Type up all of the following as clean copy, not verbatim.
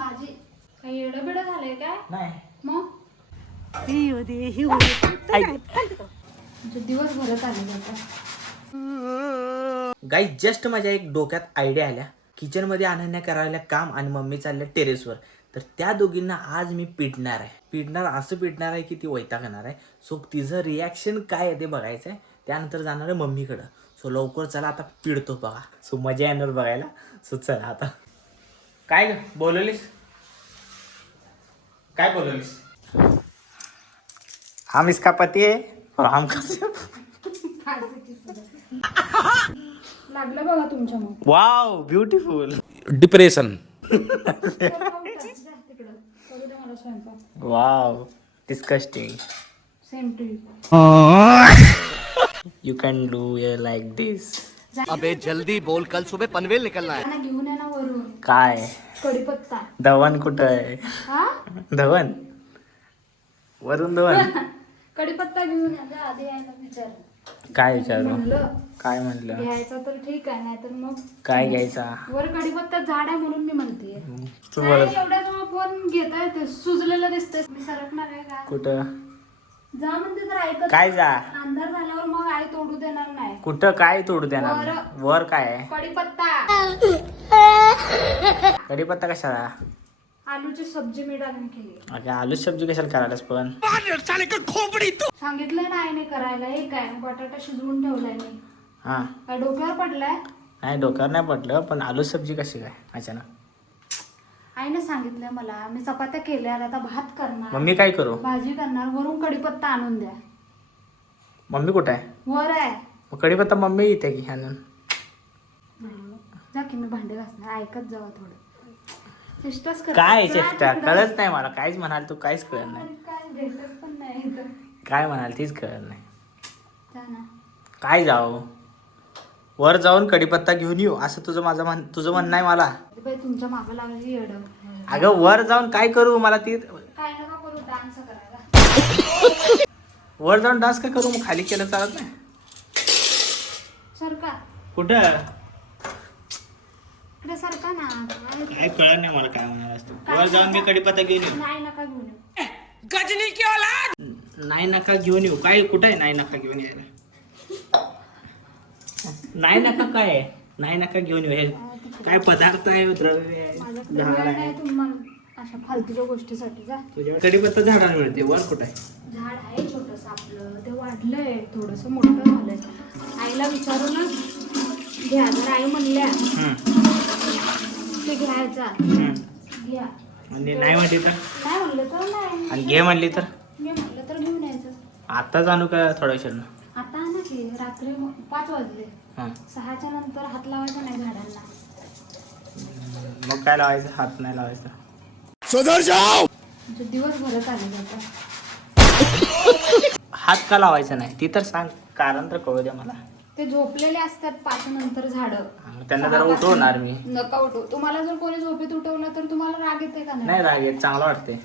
भाजी काही एवढं बिडं झालंय काय? नाही मग दिवसभरात आले जातात. गाईज जस्ट माझ्या एक डोक्यात आयडिया आल्या. किचन मध्ये अनन्या करायला काम आणि मम्मी चालल्या टेरेसवर. तर त्या दोघींना आज मी पिटणार आहे. पिटणार असं पिटणार आहे की ती वैतागणार आहे. सो तिचं रिॲक्शन काय आहे ते बघायचं आहे. त्यानंतर जाणार आहे मम्मीकडं. सो लवकर चला आता पिडतो बघा. सो मजा येणार बघायला. सो चला आता. काय बोलवलीस? काय बोलवलीस? हम इसका पति है और हम लागलं बघा तुमच्या मग. Wow beautiful. Depression. Wow disgusting. Same to you. You can do it like this. अबे जल्दी बोल, कल सुबह पनवेल निकलना है. घेऊन या ना वरून काय कढीपत्ता. धवन कुठं आहे? हा धवन वरून धवन. कढीपत्ता घेऊन या. आधी यायला विचार. काय विचारू? म्हणलं काय म्हणलं? घ्यायचा तर ठीक आहे, नाही तर मग काय घ्यायचा? वर कढीपत्ता झाड आहे म्हणून मी म्हणते. तू बोलत एवढ्या जवळ फोन घेताय ते सुजलेलं दिसतंय. मी सरकणार आहे का? कुठं? जा म्हणते तर ऐकत. काय जा? अंधार झाल्यावर मग आई तोडू देणार नाही. कुठं काय तोडू देणार? वर काय आहे? कढीपत्ता. कढीपत्ता कशाला? आलूची सब्जी मी डालून केली. अगं आलू सब्जी कशाला करायलास पण? सांगितलंय ना आईने करायला. हे काय बटाटा शिजवून ठेवलाय मी. हा काय डोक्यावर पडलाय? नाही डोक्यावर नाही पडलं, पण आलू सब्जी कशी काय अचानक? आईने सांगितलंय मला. मी चपात्या केल्या, आता भात करणार, मम्मी काय करू? भाजी करणार. वरून कढीपत्ता आणून द्या. मम्मी कुठं आहे? वर आहे. मग कढीपत्ता मम्मी येते की आणून? जा की मी भांडे घासणार. ऐकत जावा थोडं. चेष्टाच कर. काय चेष्टा? कळत नाही मला. काहीच म्हणाल तू, काहीच कळत नाही. काय भेटत पण नाही इथं. काय म्हणाल तीच कळत नाही. जा ना. काय जाऊ? वर जाऊन कढीपत्ता घेऊन येऊ असं तुझं म्हणणं आहे मला? बाई तुमच्या मागं लागली येडं. अगं वर जाऊन काय करू? मला ती काय नका करू, डान्स करायला. वर जाऊन डान्स काय करू? मग खाली केलं चालत नाही? सरका कुठं? इकडे सरका ना. काय कळत नाही मला काय म्हणाल असतो. वर जाऊन मी कढीपत्ता घेऊन येऊ? नाही नका घेऊन येऊ. नाही नका घेऊन येऊ. काय कुठं आहे नाही नका घेऊन यायला? नाही नका काय आहे? नाही नका घेऊन येऊ. हे काय पदार्थ आहे? द्रव्य आहे? माझ्याकडे झाड वेळ आहे? नाही तुम्हाला अशा फालतूच्या गोष्टीसाठी. जा. तुझ्याकडे कढीपत्ता झाडाला मिळते. वर कुठं आहे? झाड आहे छोटस आपलं. ते वाढलंय, थोडस मोठं झालंय. आईला विचारूनच घ्या. जर आई म्हणल्या ते घ्यायचा घ्या. आणि नाही म्हणली तर? नाही म्हणलं तर नाही. आणि घे म्हणली तर? मी म्हणलं तर घेऊन यायचं. आत्ताच आणू का थोड्या वेळानं? आता ना की रात्री 5 वाजले. हां 6च्या नंतर हात लावायचा नाही झाडांना. मग काय लावायचं? हात नाही लावायचा. म्हणजे दिवसभरात आले जातात. हात का लावायचा नाही ती तर सांग. कारण तर कळू द्या मला. ते झोपलेले असतात 5 नंतर झाडं. त्यांना जरा उठवणार मी. नका उठू. तुम्हाला जर कोणी झोपेत उठवलं तर तुम्हाला राग येते का नाही राग येत, चांगलं वाटते.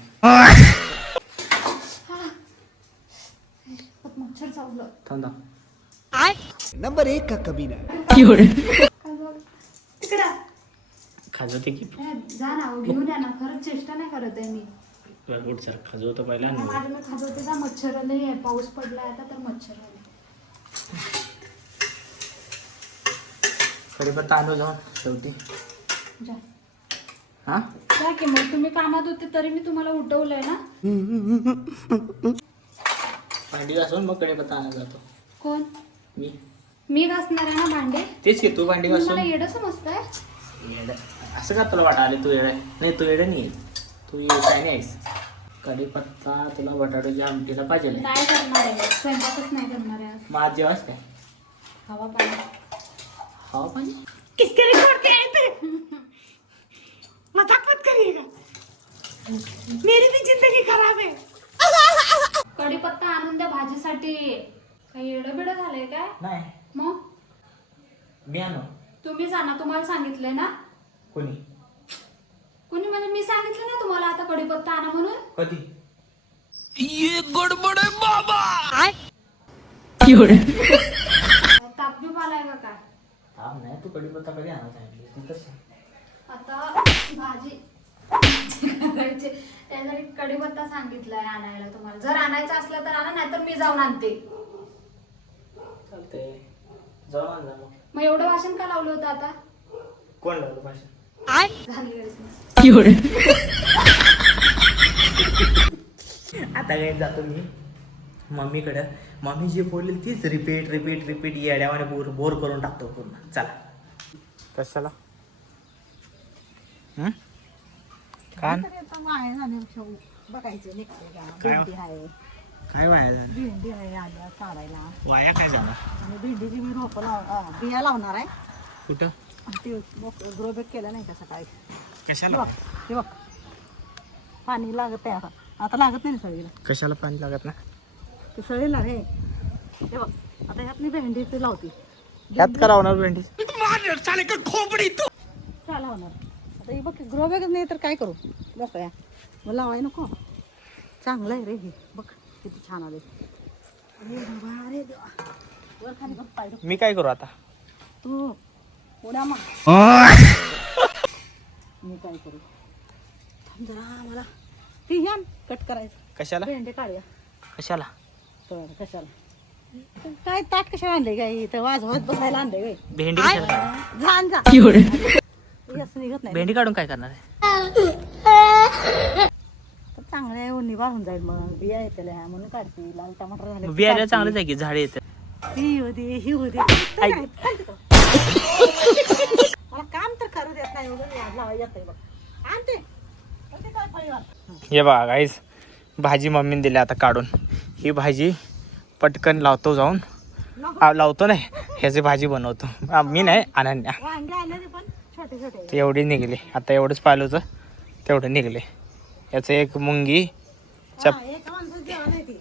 मच्छर चावलं. थांब नंबर 1 का कमीना. तिकडं खाजवते की जा ना. घेऊन या ना. खरंच चेष्टा नाही करत आहे मी. उठ सर खाजवतो पहिला. माझं मी खाजवते. जा. मच्छर नाही आहे. पाऊस पडलाय आता तर मच्छर आले. कढीपत्ता आणू जाऊन शेवटी. जा. हा जा की मग. तुम्ही कामात होते तरी मी तुम्हाला उठवलंय ना. भांडी घासून मग कढीपत्ता आणा जातो. कोण? मी घासणार आहे ना भांडे. तेच की तू भांडी मला घासून. येडं समजताय? येडं असं का तुला वाटाले? तू येडं नाही. तू येडं नाही. तू काय नाही आहेस. कढीपत्ता तुला बटाट्याच्या आमटीला पाहिजे. काय करणार आहे? स्वयंपाकच नाही करणार आहे. मग आज जेवास काय? हवा पाहिजे. हवा पाहिजे. किसके रिकॉर्ड के आए थे? मजाक मत करिएगा. मेरी भी जिंदगी खराब है. कढीपत्ता आणून द्या भाजीसाठी. काही एवढं बिडं झालंय काय? नाही मग मी आणू. तुम्ही जाणा. तुम्हाला सांगितलंय ना. कोणी? कुणी म्हणजे मी सांगितलं ना तुम्हाला आता कढीपत्ता आणा म्हणून. कधी? ये गडबड है बाबा. ताप बी आलाय का काय? थांब नाही. तू कढीपत्ता कधी आणा सांगितली ती तर सांग. आता भाजी करायचे. त्यासाठी कढीपत्ता सांगितलाय आणायला तुम्हाला. जर आणायचं असलं तर आणा, नाहीतर मी जाऊन आणते. चालतंय, जाऊ आण जा मग. मग एवढं भाषण का लावलं होतं आता? कोण लावलं भाषण? झाली. आता काय जातो मी मम्मीकडं. मम्मी जे बोलेल तीच रिपीट रिपीट रिपीट येड्यावाने बोर करून टाकतो पूर्ण. चला. कशाला काय बघायचं काय? भेंडी आहे, काय वाया झालं? भेंडी आहे आल्या काढायला. वाया काय झालं? आणि भेंडीची मी रोपं बिया लावणार आहे. कुठं? ते ग्रो बॅग केलं नाही का सकाळी. कशाला? हे बघ पाणी लागत आहे आता लागत नाही ना सळीला. कशाला पाणी लागत ना? ते सळीला रे. हे बघ आता ह्यात मी भेंडीची लावते. ह्यात का लावणार भेंडी? काय लावणार आता हे बघ ग्रो बॅग नाही तर काय करू. बघ या मग लावाय नको. चांगलं आहे रे हे. बघ किती छान आले. अरे देवा. वर खाली बघ पाय. मी काय करू आता? तू उड्या मग मी काय करू. थांब जरा मला ती ह्या कट करायचं. कशाला? भेंडे काढूया. कशाला? तर कशाला काय ताट कशाला आणले काय इथं वाजवत बसायला आणले काय. भेंडी कशाला? झान जा असं निघत नाही. भेंडी काढून काय करणार आहे? तर चांगलं आहे निभा होऊन जाईल. मग बिया येते म्हणून काढते. लाल टमाटर झाले बियाला चांगलंच आहे की झाडे येतं. ही होती मला काम तर करू देत नाही. येत बघ आणते काय फळीवर. हे बघा गाईस, भाजी मम्मीने दिली आता काढून. ही भाजी पटकन लावतो जाऊन. लावतो नाही, ह्याची भाजी बनवतो. मी नाही, अनन्या. वांगे आले पण छोटे छोटे. ते एवढी निघली. आता एवढंच पाहिलं होतं तेवढं निघले. याचं एक मुंगी एका माणसाचं जेवण आहे ती.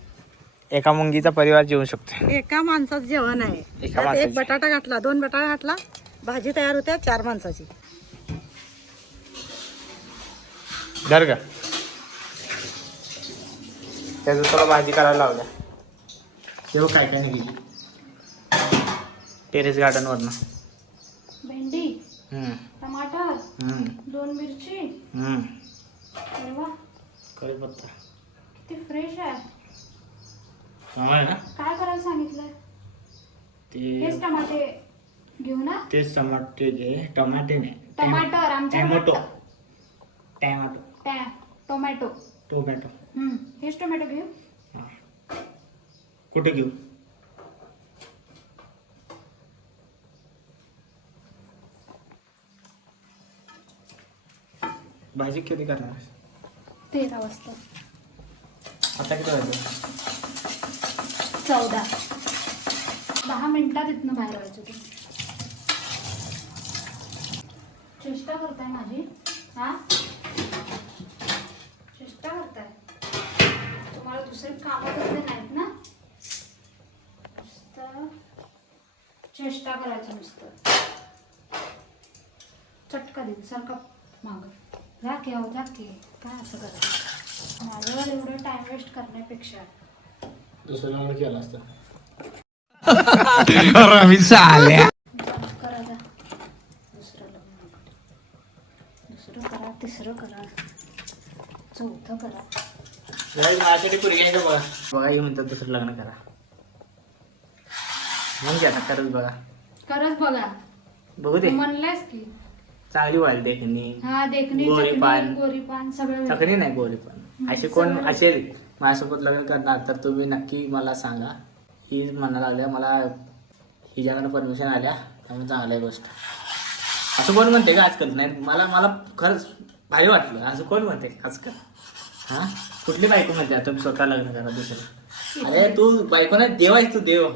एका मुंगीचा परिवार जेवू शकतो. एका माणसाचं जेवण आहे. एका त्यात माणसाचं. एक बटाटा घातला, 2 बटाटा घातला, भाजी तयार होत्या 4 माणसाची. धर का त्याचं थोडं भाजी करायला लावल्या. तेव्हा काय काय निघली टेरेस गार्डन वरनं. भेंडी, टमाटर, 2 मिरची. अरे वा, कढीपत्ता किती फ्रेश आहे. आहे ना? काय करायला सांगितलंय? हेच टमाटे घेऊ ना? तेच टमाटे घे. टमाटे नाही, टमाटर आमच्याकडे टोमॅटो. Tomato tomato. टोमॅटो. हेच टोमॅटो घेऊ. कुठे घेऊ? भाजी कधी करणार? 13 वाजता. आता किती वाजले? 14. 10 मिनिटात इथनं बाहेर व्हायचं. तुम्ही चेष्टा करताय माझी? हा, चेष्टा करताय. तुम्हाला दुसरे कामं करते नाहीत ना? नुसतं चेष्टा करायचं नुसतं. चटका देत सारखा माग जा की जा की. काय असं करायचं? माझ्यावर एवढं टाइम वेस्ट करण्यापेक्षा दुसरं लग्न केलं असतं. करा जा. दुसरं करा, तिसरं करा, चौथं करा. माझ्यासाठी पुढे घ्यायचं बघा. बघा हे म्हणतात दुसरं लग्न करा. म्हणजे आता करत बघा. खरंच बघा. बघू दे. म्हणलंयस की चांगली वाली देखणी. हा, देखणी, गोरी चटणी, पान. गोरी पान सगळं. चकणी नाही, गोरी पण. असे कोण असेल माझ्यासोबत लग्न करणार तर तुम्ही नक्की मला सांगा. ही म्हणायला लागल्या मला हिच्याकडनं परमिशन आल्या त्यामुळे चांगली गोष्ट. असं कोण म्हणते का आजकाल? नाही, मला खरंच भारी वाटलं. असं कोण म्हणते आजकाल? हां, कुठली बायको म्हणते तुम्ही स्वतः लग्न करा दुसरं? अरे तू बायको नाही, देव आहेस तू, देव.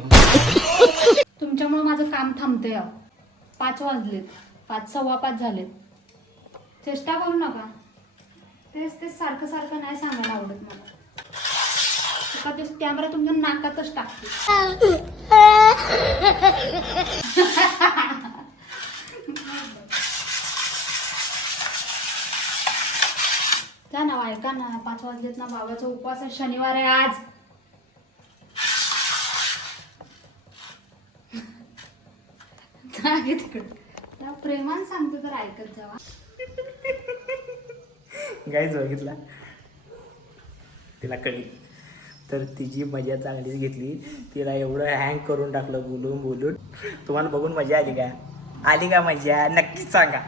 तुमच्यामुळे माझं काम थांबतंय. 5 वाजलेत, 5 सव्वा 5 झालेत. चेष्टा करू नका. तेच सारखं सारखं नाही सांगायला आवडत मला. एका दिवस कॅमेरा तुमच्या नाकातच टाकते. जा ना, ऐका ना. 5 वाजलेत ना. बाबाचा उपवास आहे, शनिवार आहे आज. तिकडे प्रेमान सांगते तर ऐकत जावा. गाईज बघितला तिला कळेल. तर तिची मजा चांगलीच घेतली. तिला एवढं हँग करून टाकलं बोलून बोलून. तुम्हाला बघून मजा आली का? आली का मजा? नक्कीच सांगा.